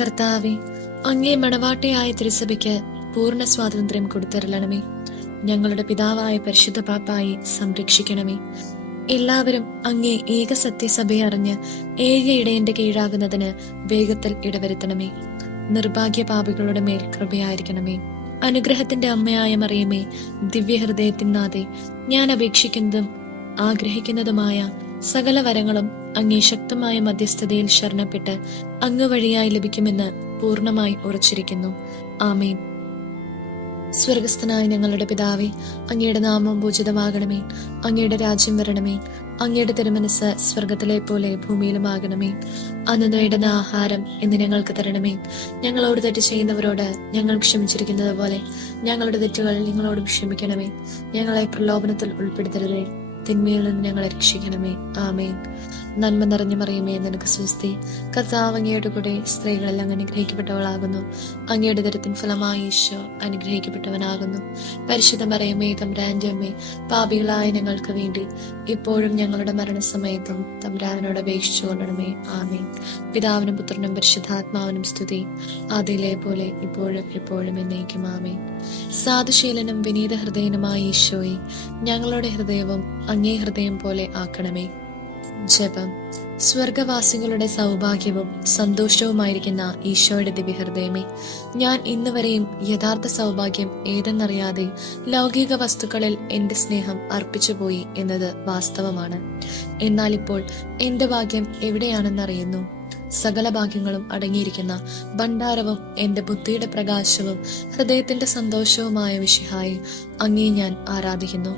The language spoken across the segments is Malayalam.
കർത്താവെ, അങ്ങേ മണവാട്ടിയായ തിരുസഭയ്ക്ക് പൂർണ്ണ സ്വാതന്ത്ര്യം കൊടുത്തരളണമേ. ഞങ്ങളുടെ പിതാവായ പരിശുദ്ധ പാപ്പായി സംരക്ഷിക്കണമേ. എല്ലാവരും അങ്ങേ ഏക സത്യസഭയെ അറിഞ്ഞ് ഏക ഇടയന്റെ കീഴാകുന്നതിന് വേഗത്തിൽ ഇടവരുത്തണമേ. നിർഭാഗ്യ പാപികളുടെ മേൽ കൃപയായിരിക്കണമേ. അനുഗ്രഹത്തിന്റെ അമ്മയായ മറിയമേ, ദിവ്യഹൃദയത്തിനാഥേ, ഞാൻ അപേക്ഷിക്കുന്നതും ആഗ്രഹിക്കുന്നതുമായ സകല വരങ്ങളും അങ്ങേ ശക്തമായ മധ്യസ്ഥതയിൽ ശരണപ്പെട്ട് അങ്ങ് വഴിയായി ലഭിക്കുമെന്ന് പൂർണ്ണമായി ഉറച്ചിരിക്കുന്നു. ആമേൻ. സ്വർഗസ്ഥനായ ഞങ്ങളുടെ പിതാവേ, അങ്ങയുടെ നാമം പൂജിതമാകണമേ. അങ്ങയുടെ രാജ്യം വരണമേ. അങ്ങയുടെ തിരുമനസ് സ്വർഗത്തിലെ പോലെ ഭൂമിയിലുമാകണമേ. അന്ന് വേണ്ടുന്ന ആഹാരം ഇന്ന് ഞങ്ങൾക്ക് തരണമേ. ഞങ്ങളോട് തെറ്റ് ചെയ്യുന്നവരോട് ഞങ്ങൾ ക്ഷമിച്ചിരിക്കുന്നത് പോലെ ഞങ്ങളുടെ തെറ്റുകൾ ഞങ്ങളോട് ക്ഷമിക്കണമേ. ഞങ്ങളെ പ്രലോഭനത്തിൽ ഉൾപ്പെടുത്തരുതേ, തിന്മയിൽ നിന്ന് ഞങ്ങളെ രക്ഷിക്കണമേ. ആമേൻ. നന്മ നിറഞ്ഞു മറിയമേ, നിനക്ക് സ്വസ്തി. കർത്താവ് അങ്ങയുടെ കൂടെ സ്ത്രീകളെല്ലാം അനുഗ്രഹിക്കപ്പെട്ടവളാകുന്നു. അങ്ങയുടെ ദരത്തിൻ ഫലമായി ഈശോ അനുഗ്രഹിക്കപ്പെട്ടവനാകുന്നു. പരിശുദ്ധ മറിയമേ, തമ്പുരാന്റെ അമ്മേ, പാപികളായ ഞങ്ങൾക്ക് വേണ്ടി ഇപ്പോഴും ഞങ്ങളുടെ മരണസമയത്തും തമ്പുരാനോട് അപേക്ഷിച്ചു കൊള്ളണമേ. ആമേൻ. പിതാവിനും പുത്രനും പരിശുദ്ധാത്മാവിനും സ്തുതി, ആദിയിലെ പോലെ ഇപ്പോഴും എപ്പോഴും എന്നേക്കും. ആമേൻ. സാധുശീലനും വിനീത ഹൃദയനുമായ ഈശോയെ, ഞങ്ങളുടെ ഹൃദയവും അങ്ങേ ഹൃദയം പോലെ ആക്കണമേ. ജപം. സ്വർഗവാസികളുടെ സൗഭാഗ്യവും സന്തോഷവുമായിരിക്കുന്ന ഈശോയുടെ ദിവ്യഹൃദയമേ, ഞാൻ ഇന്ന് വരെയും യഥാർത്ഥ സൗഭാഗ്യം ഏതെന്നറിയാതെ ലൗകിക വസ്തുക്കളിൽ എന്റെ സ്നേഹം അർപ്പിച്ചുപോയി എന്നത് വാസ്തവമാണ്. എന്നാൽ ഇപ്പോൾ എന്റെ ഭാഗ്യം എവിടെയാണെന്നറിയുന്നു. സകല ഭാഗ്യങ്ങളും അടങ്ങിയിരിക്കുന്ന ഭണ്ഡാരവും എന്റെ ബുദ്ധിയുടെ പ്രകാശവും ഹൃദയത്തിന്റെ സന്തോഷവുമായ മിശിഹായെ, അങ്ങേ ഞാൻ ആരാധിക്കുന്നു.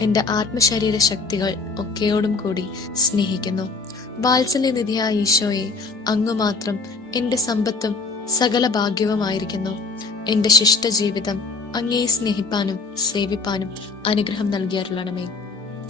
എന്റെ ആത്മശരീര ശക്തികൾ ഒക്കെയോടും കൂടി സ്നേഹിക്കുന്നു. വാത്സല്യനിധിയായ ഈശോയെ, അങ്ങ് മാത്രം എന്റെ സമ്പത്തും സകല ഭാഗ്യവുമായിരിക്കുന്നു. എന്റെ ശിഷ്ട ജീവിതം അങ്ങയെ സ്നേഹിപ്പാനും സേവിപ്പാനും അനുഗ്രഹം നൽകിയരുളണമേ.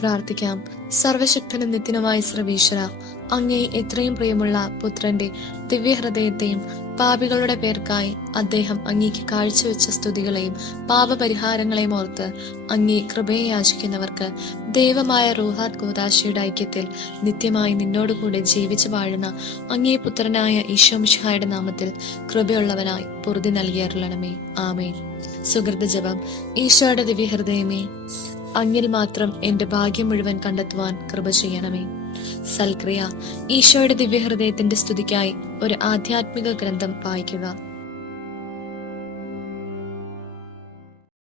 പ്രാർത്ഥിക്കാം. സർവശക്തനും നിത്യനുമായ സർവീശ്വര, അങ്ങേ എത്രയും പ്രിയമുള്ള പുത്രന്റെ ദിവ്യഹൃദയത്തെയും പാപികളുടെ പേർക്കായി അദ്ദേഹം അങ്ങേക്ക് കാഴ്ചവെച്ച സ്തുതികളെയും പാപപരിഹാരങ്ങളെയും ഓർത്ത് അങ്ങേ കൃപയെ യാചിക്കുന്നവർക്ക് ദൈവമായ റൂഹാത് കൂദാശയുടെ ഐക്യത്തിൽ നിത്യമായി നിന്നോടുകൂടെ ജീവിച്ചു വാഴുന്ന അങ്ങേ പുത്രനായ ഈശോ മിശിഹായുടെ നാമത്തിൽ കൃപയുള്ളവനായി പൊറുതി നൽകിയരുളണമേ. ആമേൻ. സുഹൃത ജപം. ഈശോയുടെ ദിവ്യഹൃദയമേ, അങ്ങിൽ മാത്രം എന്റെ ഭാഗ്യം മുഴുവൻ കണ്ടെത്തുവാൻ കൃപ ചെയ്യണമേ. സൽക്രിയ. ഈശോയുടെ ദിവ്യഹൃദയത്തിന്റെ സ്തുതിക്കായി ഒരു ആധ്യാത്മിക ഗ്രന്ഥം വായിക്കുക.